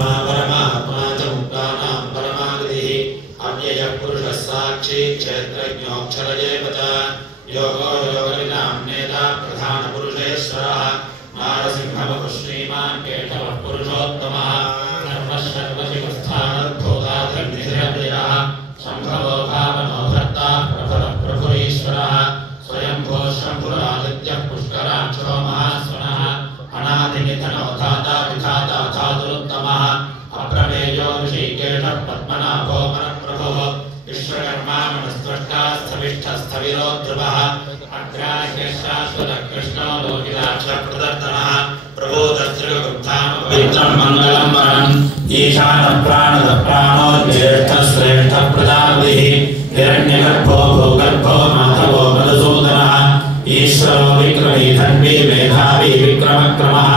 परमात्मा च मुक्तानां परमागतिः अव्ययः पुरुषः साक्षी क्षेत्रज्ञोऽक्षर एव च योगो योगिनां नेता प्रधानपुरुषेश्वरः नारसिंहवपुः श्रीमान् केशवः पुरुषोत्तमः सर्वशर्वशिवस्थानद्धोदाधर्निधिरव्ययः शम्भवो भावनो भर्ता प्रभवः प्रभुरीश्वरः स्वयंभो शम्भुरादित्यः पुष्कराक्षो महास्वनः अनादिनिधनो धाता विधाता धातुरुत्तमः अप्रमेयो ऋषिकेशः पद्मनाभो मनप्रभुः विश्वकर्मा मनस्त्वष्टा स्थविष्ठस्थविरो ध्रुवः अग्राह्य शाश्वतः कृष्णो लोकिताक्षप्रदर्शनः प्रबोधस्त्रिगुप्तामपवित्रं मङ्गलं वरम् ईशानः प्राणदः प्राणो ज्येष्ठः श्रेष्ठः प्रजापतिः हिरण्यगर्भो भूगर्भो माधवो मधुसूदनः ईश्वरो विक्रमी धन्वी मेधावी विक्रमक्रमः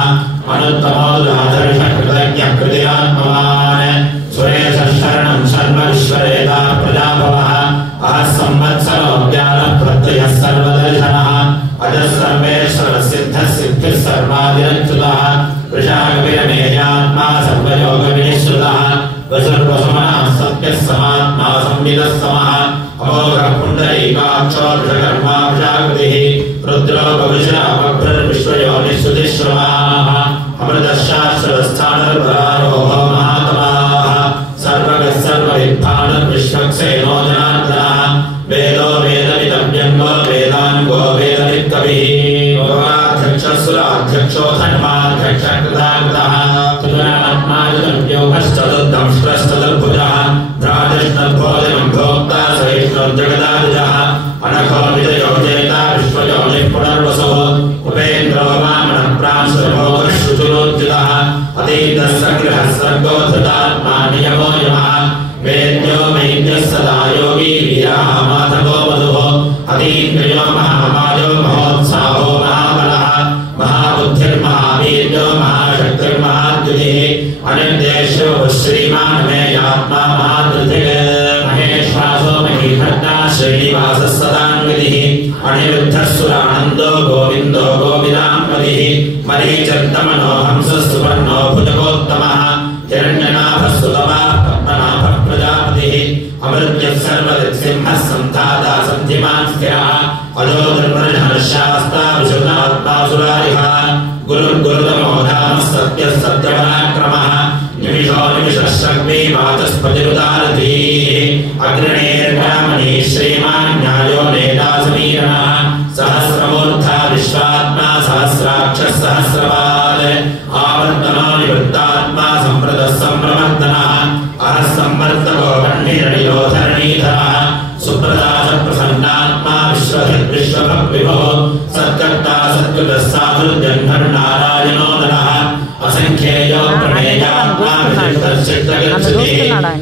अनुत्तमो आदर्शः कृतज्ञः कृतिरात्मवान् सुरेशः शरणं शर्म विश्वरेता प्रजाभवः अहः संवत्सरो ज्ञानः प्रत्ययः सर्वदर्शनः अजः सर्वेश्वरः सिद्धः सिद्धिः सर्वादिरच्युतः वृषाकविरमेयात्मा सर्वयोगविनिश्रुतः वसुर्वसुमनः सत्यः समात्मा संविदः समः अमोघः पुण्डरीकाक्षो वृषकर्मा वृषाकृतिः रुद्रो भविष्यावभ्रर्विश्वयोनिश्रुतिश्रवाः अमृतः शास्त्रस्थानर्वरारोहो महात्माः सर्वगः सर्वविद्वानर्विश्वक्सेनो जनार्दनः वेदो वेदविदव्यङ्गो वेदाङ्गो वेदवित्कविः योगाध्यक्षः सुराध्यक्षो धर्माध्यक्षः कृताकृतः चतुर्दंष्ट्रश्चतुर्भुजः द्राजष्णभोजनं भोक्ता सहिष्णुर्जगदादिजः अनघो विजयो जेता विश्वयोनिः पुनर्वसुः उपेन्द्रो वामनः प्रांशुर्भोगः शुचिरोज्जितः अतीतः सङ्ग्रहः सर्गो धृतात्मा नियमो यमः वेद्यो वैद्यः सदा योगी वीरः माधवो मधुः अतीन्द्रियो महामायो महोत्साहो महाबलः महाबुद्धिर्महावीर्यो महाशक्तिर्महाद्युतिः अनिर्देश्यो श्रीमान् मेयात्मा महाधृतिः महेश्वासो महीभर्ता श्रीनिवासः सदान्वितिः अनिरुद्धः सुरानन्दो गोविन्दो गोविदाम्पतिः मरीचर्दमनो हंसः सुवर्णो भुजगोत्तमः हिरण्यनाभः सुतमः पद्मनाभः प्रजापतिः अमृत्यः सर्वदिक्सिंहः सन्धाता सन्धिमान् स्थिरः अजो दुर्वर्णः शास्ता विशुद्धात्मा सुरारिः गुरुर्गुरुतमो धामः सत्यः सत्यपराक्रमः निमिषो निमिषः शक्ति वाचस्पतिरुदारधीः अग्रणेर्ब्राह्मणी श्रीमान् न्यायो नेता समीरणः सहस्रमूर्धा विश्वात्मा सहस्राक्षः सहस्रपाद आवर्तनो निवृत्तात्मा सम्प्रतः सम्प्रवर्तनः अहः सम्वर्तको वह्निरनिलो धरणीधरः सुप्रदास प्रसन्नात्मा विश्वभक्विभो सत्कर्ता सत्कृतः साधुर्जन्मर्नारायणो नरः असंख्येयो प्रणेयात्मा विशिष्टः चित्तगच्छति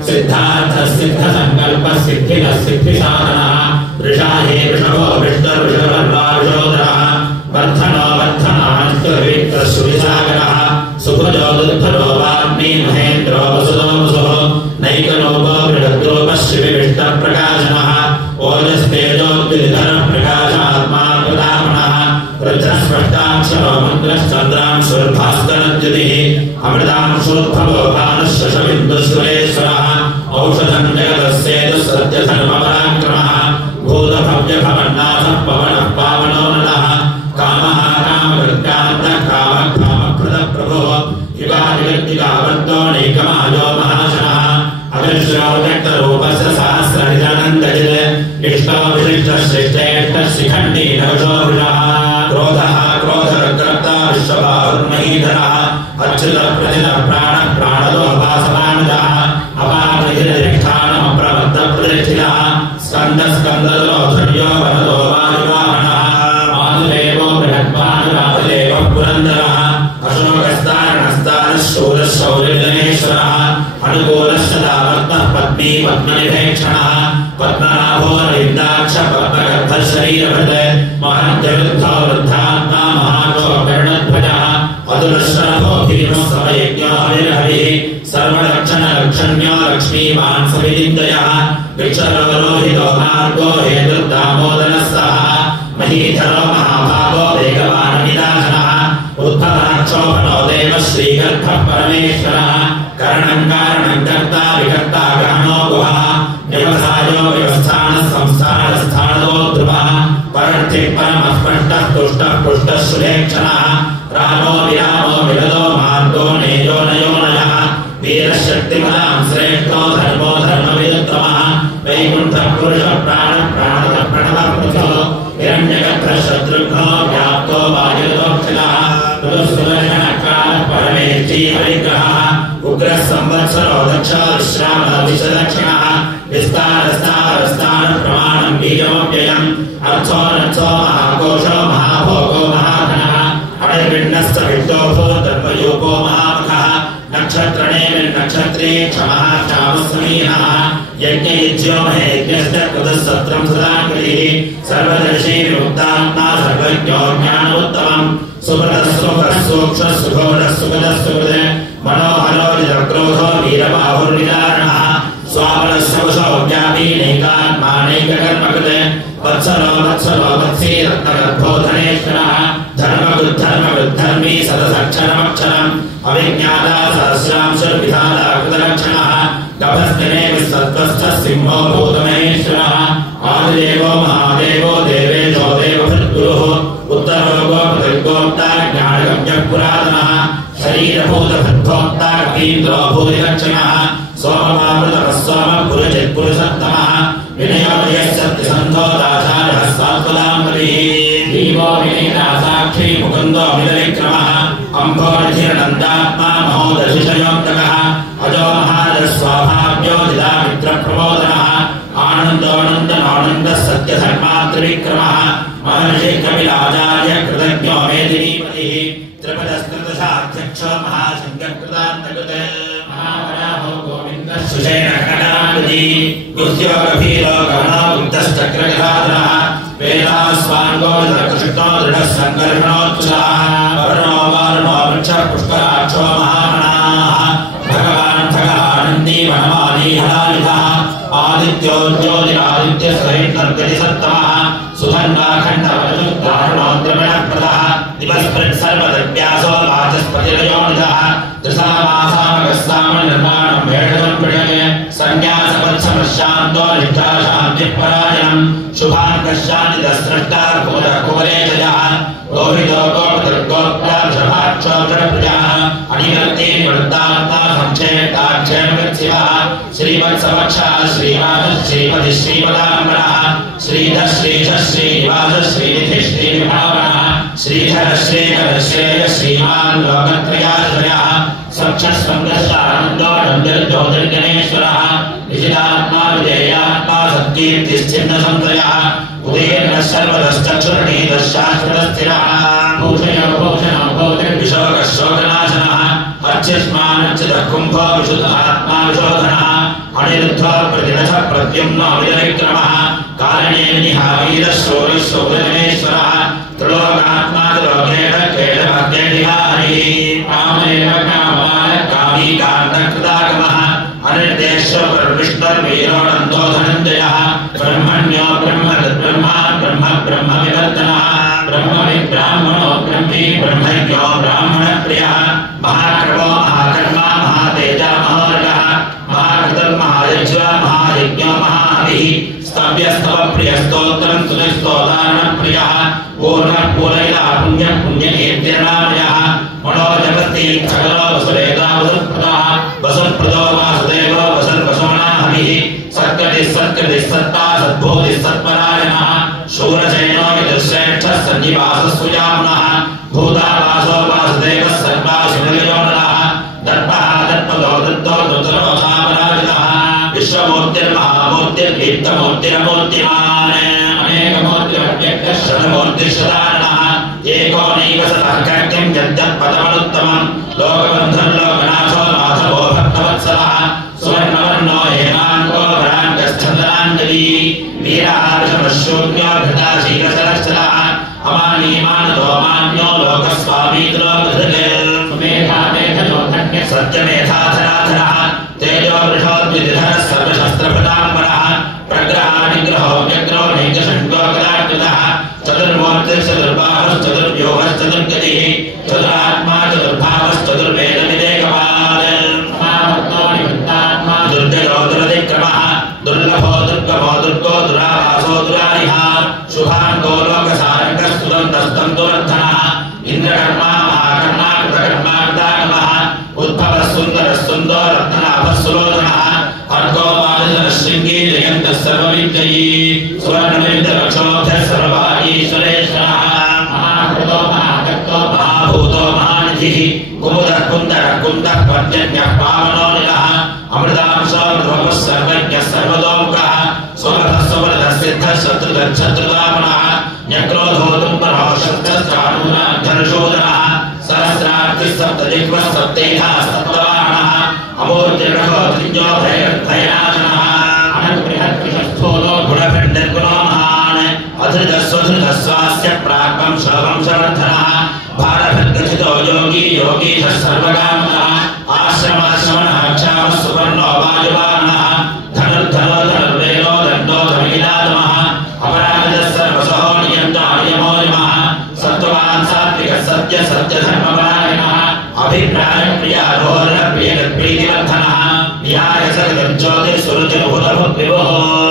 सिद्धार्थः सिद्धसङ्कल्पः सिद्धिदः सिद्धिसाधनः वृषाहे वृषभो विष्णुर्वृषभर्वावृषोदरः वर्धनो वर्धनान्त्युर्विक्तः श्रुतिसागरः सुभुजो दुर्धरो वाग्मी महेन्द्रो वसुदो वसुः नैकलोको बृहद्रूपः श्रीविष्णुप्रकाशनः ओजस्तेजोद्विधरः प्रकाशात्मा प्रदामनः रुद्रस्पष्टाक्षरो मन्त्रश्चन्द्रांशुर्भास्करज्योतिः अमृतांशोद्भवो भानुश्शशबिन्दुश्वरेश्वरः औषधं जगतस्येतुः सत्यधर्मपराक्रमः भूतभव्यभवन्नाथः पवनः पावनो नरः कामः कामकृत्कान्तः कामः कामप्रदप्रभुः युगादिवर्तिकावर्तो नैकमायो महाशनः अविश्राव्यक्तरूपस्य सहस्रनिजानन्दजित् इष्टो विशिष्टः श्रेष्ठेष्टः शिखण्डी नवशो वृषः क्रोधः क्रोधकर्ता विश्वबाहुर्महीधरः अच्युतः प्रथितः प्राणः प्राणदो अपासमानदः अपानधिरधिष्ठानमप्रबद्धप्रतिष्ठितः स्कन्दः स्कन्ददो धैर्यो वरदो वायुवाहनः वासुदेवो बृहद्भानुरासदेवः पुरन्दरः अशोकस्तारणस्तारः शूरः शौर्यजनेश्वरः अनुकूलश्च दावर्तः पत्नी पद्मनिभेक्षणः पद्मनाभो रविन्दाक्ष पद्मगर्भः शरीरभृत् महद्विरुद्धो वृद्धात्मा महाको कर्णध्वजः अदुरश्रभो भीमो समयज्ञो हविर्हरिः सर्वलक्षणलक्षण्यो लक्ष्मीवान् सविदिन्दयः विक्षरोहितो मार्गो हेतुर्दामोदरः सः महीधरो महाभागो वेगवान् विदासनः उद्भवनाक्षोभनो देव श्रीगर्भः परमेश्वरः सारथि परमस्पष्टः तुष्टः पुष्टः सुलेक्षणः रामो विरामो विरदो मार्गो नेजो नयोनयः वीरशक्तिमदां श्रेष्ठो धर्मो धर्मविदुत्तमः वैकुण्ठः पुरुषः प्राणः प्राणः प्रणवः हिरण्यगर्भः शत्रुघ्नो व्याप्तो वायुर्दोक्षितः सुदर्शनकालः परमेष्ठी हरिग्रहः उग्रः संवत्सरो दक्षः विश्रामः विशदक्षिणः विस्तारस्तारस्तारः प्रमाणं बीजमव्ययम् अर्थो नर्थो महाकोशो महाभोगो महाधनः अणिर्विण्णश्च विष्टोभो धर्मयोगो महामुखः नक्षत्रणे नक्षत्रे क्षमः क्षामस्मीनः यज्ञयुज्यो महेज्ञश्च कृतः सत्रं सदाङ्गलिः सर्वदर्शी विमुक्तात्मा सर्वज्ञो ज्ञानोत्तमम् सुब्रतः सुखः सूक्ष्मः सुघोरः सुगतः सुहृदः मनोहरो निरक्रोधो वीरबाहुर्निदारणः स्वावलस्वशो व्यापी नैकात्मानैककर्मकृते वत्सलो वत्सलो वत्सी रत्नगर्भो धनेश्वरः धर्मकृद्धर्मी सदसक्षरमक्षरम् अविज्ञाता सहस्रांशुर्विधाता कृतलक्षणः गभस्तिने विसत्त्वस्थः सिंहो भूतमहेश्वरः आदिदेवो महादेवो देवेशो देवभृद्गुरुः उत्तरो गोपतिर्गोप्ता ज्ञानगम्यः पुरातनः शरीरभूतभृद्भोक्ता कीन्द्रो भूतिलक्षणः सोममामृतः सोमपुरुषित्पुरुषोत्तमः विनयोदयश्चत्तिसन्धो दाचारः सात्वदाम्बलिः जीवो विनीता साक्षी मुकुन्दो मिलविक्रमः अम्भोनिधिरनन्दात्मा महोदशिषयोक्तकः अजो महादस्वाभाव्यो जिदामित्रप्रबोधनः आनन्दोऽनन्दनोऽनन्दः सत्यधर्मात्रिविक्रमः महर्षि कपिलाचार्य कृतज्ञो मेदिनीपतिः त्रिपदस्कृतशाध्यक्षो महासङ्गकृतान्तकृत महावराहो गोविन्दः सुषेण कटाकृति गुह्यो गभीरो गहनो बुद्धश्चक्रगदाधरः वेदास्वाङ्गो कृष्णो दृढः सङ्कर्षणोत्सुकः वर्णो वारुणो वृक्षः पुष्कराक्षो महामनाः भगवान् भगानन्दी वनमाली हलायुधः आदित्यो ज्योतिरादित्यसहितर्गतिसत्तमः सुधन्वाखण्डवरुणो द्रविणप्रदः दिवस्पृट्सर्वदव्यासो वाचस्पतिरयोनिधः त्रिसामासामगस्सामनिर्माणं भेषजं पृषये सन्न्यासवत्समशान्तो निष्ठा शान्तिः परायणम् शुभाङ्गशान्तिदस्रष्टा कुमरेशजः लोहितो गोपतिर्गोप्ता वृषभाक्षो वृषप्रजः अनिवर्ती निवृत्तात्मा संक्षेप्ताक्षेमगच्छिवः श्रीवत्सवक्षः श्रीवासः श्रीपतिः श्रीपदाम्बरः श्रीधः श्रीशः श्रीनिवासः श्रीनिधिः श्रीविभावनः श्रीधरः श्रीधरः श्रेयः श्रीमान् लोकत्रयाश्रयः सक्षस्वन्दश्चानन्दो नन्दिर्ज्योतिर्गणेश्वरः निशितात्मा विधेयात्मा सत्कीर्तिश्चिन्नसंशयः उदयेर्नः सर्वदश्चक्षुर्णीतः शाश्वतस्थिरः भूषयो भूषणो भूतिर्विशोकः शोकनाशनः अर्चिष्मानच्युतः कुम्भो विशुद्धात्मा विशोधनः अनिरुद्धो प्रतिरथः प्रद्युम्नो विजयविक्रमः कारिणे विनिहावीरः शूरः शूरगणेश्वरः त्रिलोकात्मा त्रिलोकेश केशभक्तेऽधिहारिः कामेव कामवाय कामी कान्तकृतागमः अनिर्देश्यो विष्णुर्वीरोऽनन्दो धनञ्जयः ब्रह्मण्यो ब्रह्मविद्ब्रह्मा ब्रह्म ब्रह्मविवर्तनः ब्रह्मविद्ब्राह्मणो ब्रह्मी ब्रह्मज्ञो ब्राह्मणप्रियः महाक्रमो महाकर्मा महातेजा महार्गः महाकृतर्महायज्वा महायज्ञो महाभिः स्तव्यस्तवप्रियस्तोत्रं तुलस्तोदानप्रियः पूर्णः पूरयिता पुण्यः पुण्यकीर्तिर्नामयः मनोजगति सकलो वसुरेता वसुप्रदः वसुप्रदो वासुदेवो वसुर्वसुमनाहविः सत्कृतिः सत्कृतिः सत्ता सद्भूतिः सत्परायणः शूरसेनो यजुश्रेष्ठः सन्निवासः सुजाम्नः भूतावासो वासुदेवः सर्वासुनिलयोनः दर्पः दर्पदो दत्तो धृतरोधापराजितः विश्वमूर्तिर्महामूर्तिर्दीप्तमूर्तिरमूर्तिमान् अनेकमूर्तिरव्यक्तः शतमूर्तिर्शताननः एको नैव सतः कर्त्यं यद्यत्पदमनुत्तमम् लोकबन्धन् लोकनाथो माधवो भक्तवत्सलः सुवर्णवर्णो हेमाङ्गो वराङ्गश्चन्द्राञ्जली वीरः वृषभशून्यो घृताशीलसरश्चलः अमानीमानतो मान्यो लोकस्वामीतरो मेधामेधनोधन्यः सत्यमेधाधराधरः तेजो वृषोद्विधिधरः सर्वशस्त्रप्रदाम्बरः प्रग्रहो निग्रहो व्यग्रो नैकषण्डो गदाकृतः चतुर्मूर्तिश्चतुर्बाहुश्चतुर्व्यूहश्चतुर्गतिः चतुरात्मा चतुर्भावश्चतुर्वेदविदेकवान् दुर्जयो दुरतिक्रमः दुर्लभो दुर्गमो दुर्गो दुरावासो दुरारिः शुभाङ्गो लोकसा सुन्दो रत्नाभस्सुलोचनः अर्कोपादन श्रृङ्गी जयन्तः सर्वविद्ययी सुवर्णविन्दलक्षोभ्यः सर्वा ईश्वरेश्वरः महाभूतो महागतो महाभूतो महानिधिः कुमुदः कुन्दः कुन्दः पर्जन्यः पावनो निलः अमृतांशो मृतोपः सर्वज्ञः सर्वतोमुखः स्वमतः स्वमतः सिद्धः शत्रुधः शत्रुतापनः न्यक्रोधो दुम्बरो शस्त्रस्त्राणूना धनुषोदनः सहस्रार्थिः सप्तजिह्वः सप्तैधः सप्तवाहनः अमूर्तिर्ग्रहो त्रिञ्जो भयनाशनः अनन्तबृहत्कृशस्थूलो गुणखण्डर्गुणो महान् अधृतः स्वधृतः स्वास्य प्राक्वंशवंशवर्धनः भारभद्गथितो योगी योगीशः सर्वकामनः आश्रमाश्रमणः क्षामः सुवर्णो वायुवाहनः धनुर्धनो धनुर्वेदो दण्डो धनुर्विदातमः अपराजितः सर्वसहो नियन्तो नियमो नमः सत्त्ववान् सात्विकः सत्यः सत्यधर्मपरायणः अभिप्रायप्रिया रोदनप्रियगत्प्रीतिवर्धनः न्याय सरितं ज्योतिर्सुरुचिर्भूतभुग्विभुः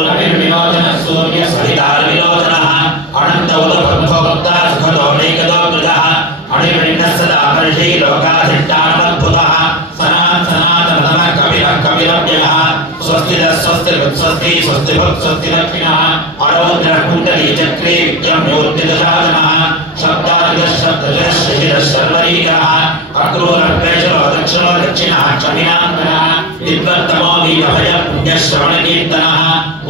रविर्विलोचनः सूर्यः सरितार्विलोचनः अनन्त उदभक्तो सुखदो नैकदो मृदः अणिर्विण्णः सदा पर्षी लोकाधिष्ठानमद्भुतः सनातनतमः कविरः कविरव्ययः स्वस्तिदः स्वस्तिर्वत्स्वस्ति स्वस्तिभुक् स्वस्तिदक्षिणः अरौद्रः कुण्डली चक्रे विक्रम्योर्तिदशासनः शब्दादिगः शब्दजः शिशिरः शर्वरीकरः अक्रूरः प्रेषरो दक्षिणो दक्षिणः क्षमिनान्तरः विद्वत्तमो वीरभयः पुण्यश्रवणकीर्तनः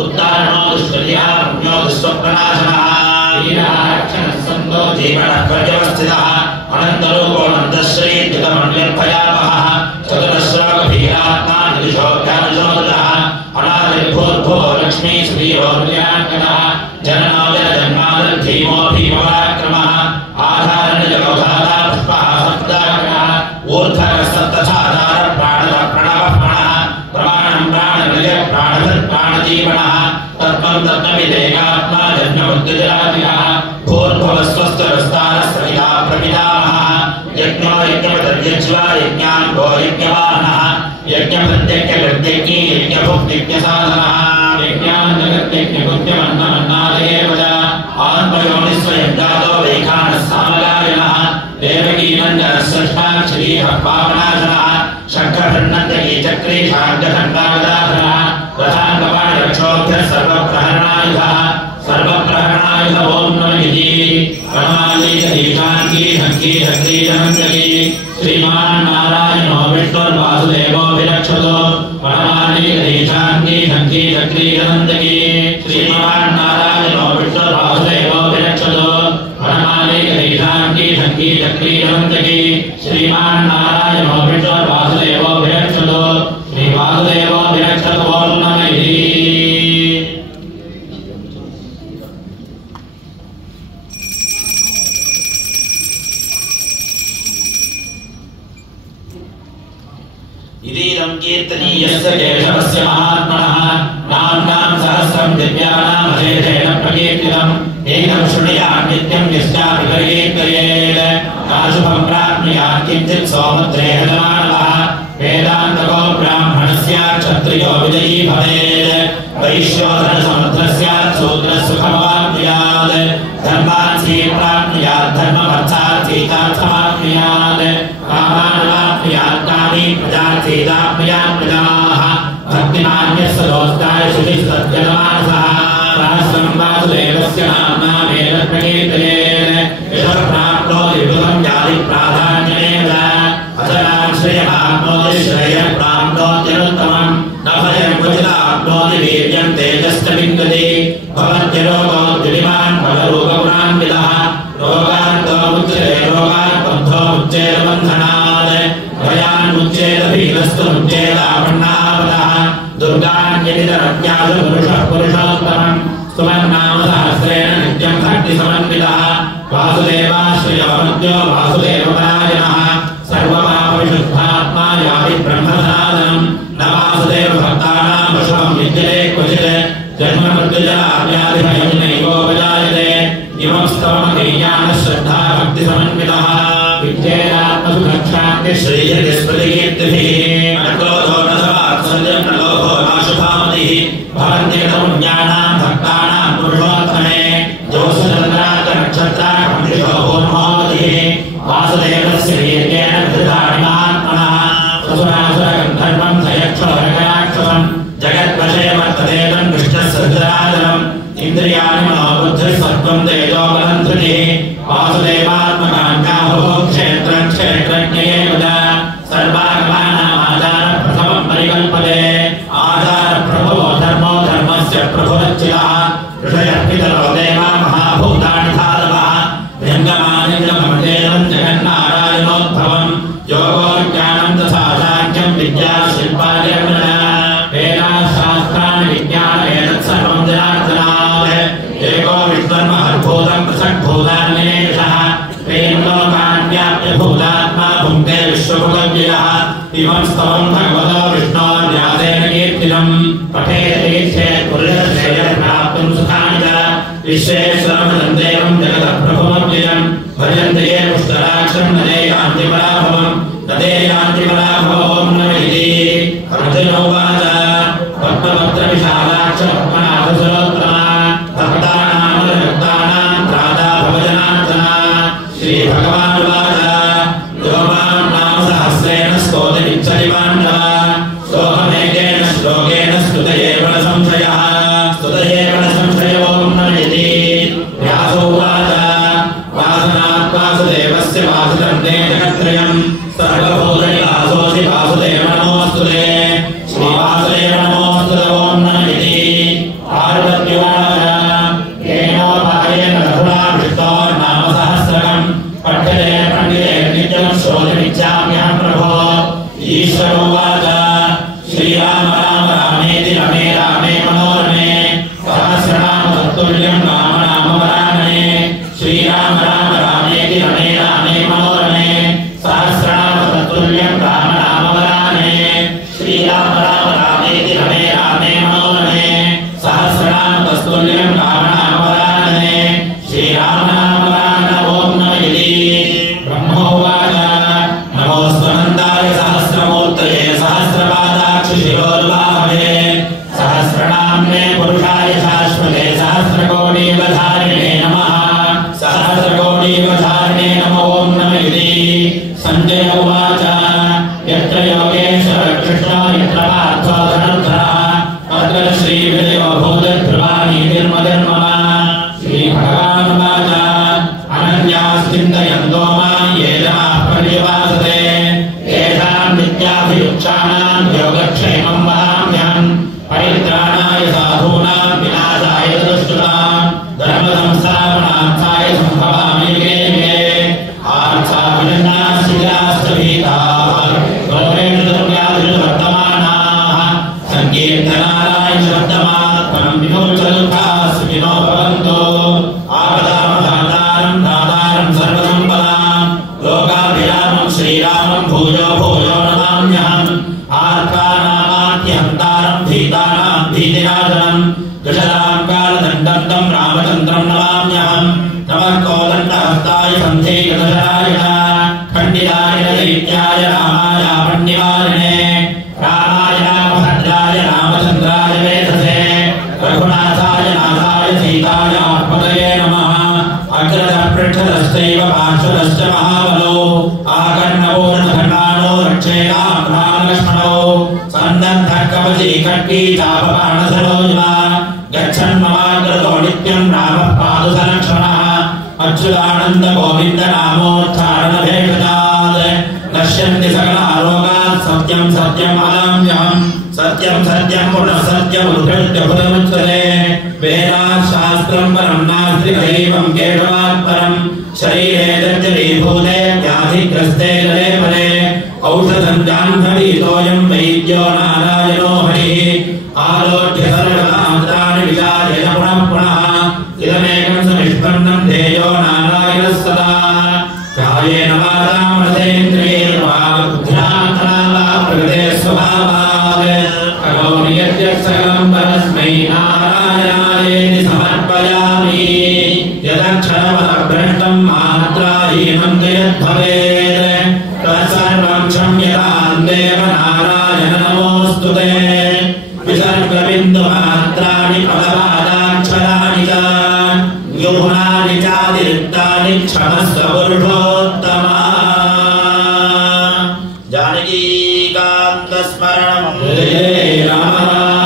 उत्तारणो दुष्कृतिः पुण्यो दुष्स्वप्ननाशनः वीरः सन्दो जीवनः पर्यवस्थितः अनन्तरूपो नन्दश्री जगमण्डिर्भयावहः चतुरश्लोकभीरात्मा निदिशोऽध्यानशोदः अनादिर्भूर्भुवो लक्ष्मी श्रीरोर्व्याङ्कनः जननो जनजन्मादिर्भीमो भीमपराक्रमः आधारणजगौधाता पुष्पः सप्ताग्रः ऊर्ध्वः सप्तधाधारः प्राणः प्रणवः प्रणः प्रमाणं प्राणनिलयः प्राणभृत् प्राणजीवनः तत्त्वं तत्त्वविदेकात्मा जन्मबुद्धिजरादिः भूर्भुवः स्वस्तिरस्तारः सविता प्रपितामहः यज्ञो यज्ञपतर्यज्वा यज्ञाङ्गो यज्ञवाहनः यज्ञप्रत्यज्ञप्रत्यज्ञी यज्ञभुक्तिज्ञसाधनः यज्ञान्तगत्यज्ञभुक्त्यमन्नमन्नादयेव च आत्मयोनिस्वयं जातो वैखानः सामगायनः देवकीनन्दनः सृष्टाक्षरीः पावनाशनः शङ्खभृन्नन्दकी चक्रे शार्ङ्गखण्डागदाधरः रथाङ्गपाणिरक्षोभ्यः सर्वप्रहरणायुधः सर्वप्रहरणायुध ॐ नमः परमालीकधीशाङ्गी शङ्की शक्रीजनन्दकी श्रीमान् नारायणो विष्णुर्वासुदेवोऽभिरक्षतो परमालीकधीशाङ्गी शङ्की शक्रीजनन्दकी श्रीमान् नारायणो विष्णुर्वासुदेवोऽभिरक्षतो परमालीकधीशाङ्गी शङ्की शक्रीजनन्दकी श्रीमान् नारायणो विष्णुर्वासुदेवोऽभिरक्षतो श्रीवासुदेवोऽभिरक्षतो ॐ नमः इदीदं कीर्तनीयस्य केशवस्य महात्मनः नाम्नां सहस्रं दिव्यानां अशेषेण प्रकीर्तितम् एकं शृणुयात् नित्यं यश्चापि परिकीर्तयेत् नाशुभं प्राप्नुयात् किञ्चित् सौमद्रेहमानवः वेदान्तको ब्राह्मणस्यात् क्षत्रियो विजयी भवेत् वैश्योधनसमुद्रस्यात् शूद्रसुखमाप्नुयात् धर्मार्थी प्राप्नुयात् धर्ममर्थात् सीतार्थमाप्नुयात् कामानवाप्नुयात् कामी प्रजार्थीदाप्नुयात् प्रजाः भक्तिमान्यस्य दोस्ताय शुचिस्तद्गतमानसः सहस्रं वासुदेवस्य नाम्नामेव प्रकीर्तयेत् यशः प्राप्नोति विपुलं जाति प्राधान्यमेव अजराश्रयमाप्नोति श्रेयः प्राप्नोत्यनुत्तमम् न भयं क्वचिदाप्नोति वीर्यं तेजश्च विन्दति भवत्यरोगो द्विमान् फलरूपगुणान्वितः रोगान्तो मुच्यते रोगात् बन्धो मुच्येत बन्धनात् भयान् मुच्येत भीतस्तु मुच्येतापन्नापदः दुर्गान्यतिरत्यासु पुरुषः पुरुषोत्तमम् स्तुमन्नाम सहस्रेण नित्यं भक्तिसमन्वितः वासुदेवाश्रयो मद्यो वासुदेवपरायणः सर्वपापविशुद्धात्मा याति ब्रह्मसाधनम् न वासुदेव भक्तानां वशं विद्यते क्वचित् जन्ममृत्युजराव्याधिभयं नैवोपजायते इमं स्तवमधीयानश्रद्धा भक्तिसमन्वितः विद्येनात्मसुखक्षान्तिश्रीयतिस्मृतिकीर्तिभिः न क्रोधो न समात्सर्यं न लोभो नाशुभामतिः भवन्त्येतमुज्ञानां भक्तानां पुरुषोत्तमे ज्योत्स्नचन्द्रार्कनक्षत्राकमृषो भूमहोदिः वासुदेवस्य वीर्येण धृतानि महात्मनः ससुरासुरगन्ध इंद्रियाणि मनोबुद्धिः सत्त्वं तेजो बलं धृतिः वासुदेवात्मकाङ्गाहो क्षेत्रं क्षेत्रज्ञेव च सर्वागमानामाचार प्रथमं परिकल्पते आचार प्रभवो धर्मो धर्मस्य प्रभुरच्युतः ऋषयः पितरो देवा महाभूतानि धातवः व्यङ्गमानिन्द्रमदेवं जगन्नारायणोद्भवं योगो ज्ञानं तथा साङ्ख्यं विद्या शिल्पादिर्मण वेदाशास्त्राणि विज्ञानमेतत्सर्वं जनार्दनात् एको विश्वमहद्भूतं पृथग्भूतान्येषः प्रेम लोकान् व्याप्य भूतात्मा भुङ्क्ते विश्वभुगव्ययः इमं स्तवं भगवतो विष्णोर्व्यासेन कीर्तितं पठेत् कुर्यात्प्राप्तुं सुखानि च विश्वेश्वरं देवं जगतः प्रभुमव्ययं भजन्ते ये पुष्कराक्षं न ते यान्ति पराभवं न ते यान्ति पराभवं न इति अर्जुन उवाच पद्मपत्रविशालाक्ष पद्मनाभसरोत्तमा भक्तानां भक्तानां त्राता भवजनार्दना श्रीभगवानुवाच यो मां नाम सहस्रेण स्तोतुमिच्छति सोऽहमेकेन श्लोकेन स्तुतयेव न संशयः स्तुतयेव न संशयो न इति व्यासोवाच वासनात् वासुदेवस्य वासुतन्ते जगत्त्रयं सर्वभूतनिवासोऽसि वासुदेव नमोऽस्तुते श्रीवासुदेव नमोऽस्तुते ॐ नमः इति पार्वत्युवाच येनोपायेन रघुनाथो नाम सहस्रकं पठ्यते पण्डिते नित्यं श्रोतुमिच्छाम्यहं प्रभो ईश्वरोवाच श्रीराम राम रामेति रमे रामे मनोरमे सहस्रनाम तत्तुल्यं राम नाम वरानने श्रीराम राम रामेति रमे रामे मनोरमे सहस्रनाम तत्तुल्यं राम नाम वरानने श्रीराम राम रामेति रमे रामे मनोरमे सहस्रनाम तत्तुल्यं राम नाम वरानने श्रीराम नाम वरान ॐ नमः इति ब्रह्मोवाच नमोऽस्त्वनन्ताय सहस्रमूर्तये सहस्रपादाक्षशिरोर्वाहवे सहस्रनाम्ने पुरुषाय शाश्वते सहस्रकोटियुगधारिणे नमः सहस्रकोटियुगधारिणे नमो ॐ नमः इति सञ्जय उवाच यत्र योगेश्वर कृष्णो यत्र पार्थो धनुर्धरः तत्र श्रीविजयो भूतध्रुवानीतिर्मतिर्मम श्रीभगवानुवाच अनन्याश्चिन्तयन्तो मां ये जनाः पर्यवासते तेषां नित्याभियुक्तानां योगक्षेमं वहाम्यहं परित्राणाय साधूनां विनाशाय दुष्कृतां धर्मसंस्थापनार्थाय सम्भवामि युगे युगे आर्थाभिन्नास्तिरास्तभीताः गौरेण दुर्व्याधिर्वर्तमानाः सङ्कीर्तनारायण शब्दमात्मनं विमोचदुःखाः सुखिनो भवन्तु आपदामदातारं दातारं सर्वसम्पदां लोकाभिरामं श्रीरामं भूयो भूयो नमाम्यहम् आर्कानामात्यहन्तारं भीतानां भीतिनाशनं दुषदां कालदण्डं तं रामचन्द्रं नमाम्यहम् नमः कोदण्डहस्ताय सन्धेयदशराय खण्डिताय दैत्याय रामाय पण्डिवारिणे रामाय रामभद्राय रामचन्द्राय वेधसे रघुनाथाय नाथाय सीताय आत्मदये नमः अग्रतः पृष्ठतश्चैव पार्श्वतश्च महाबलो आकर्णवो रथखण्डानो रक्षेतां रामलक्ष्मणौ सन्दन्धः कवची खड्गी चापबाणधरो युवा गच्छन्ममाग्रतो नित्यं रामः पादुसलक्ष्मणः अच्युतानन्द गोविन्द नामोच्चारणभेषजात् नश्यन्ति सकलारोगात् सत्यं सत्यं वदाम्यहम् सत्यं सत्यं पुनः सत्यं उद्धृत्यभुतमुच्यते वेदात् शास्त्रं परं नास्ति दैवं केशवात् परं शरीरे जर्जरीभूते व्याधिग्रस्ते जले परे औषधं जाह्नवीतोऽयं वैद्यो नारायणो हरिः आलोक्य सर्वकामानि विचार्य पुनः पुनः इदमेकं सनिष्पन्नं ध्येयो नारायणः सदा कायेन वाचा मनसेन्द्रियैर्वा बुद्ध्या वा प्रकृते स्वभावात् करोमि यद्यत् सकलं परस्मै नारायणायेति समर्पयामि यदक्षरपदभ्रष्टं मात्राहीनं यद्भवेत् तत्सर्वं क्षम्यतां देव नारायण नमोऽस्तु ते विसर्गबिन्दुमात्राणि पदपादाक्षराणि च न्यूनानि चातिरिक्तानि क्षमस्व पुरुषोत्तमा जानकीकान्तस्मरणं जय राम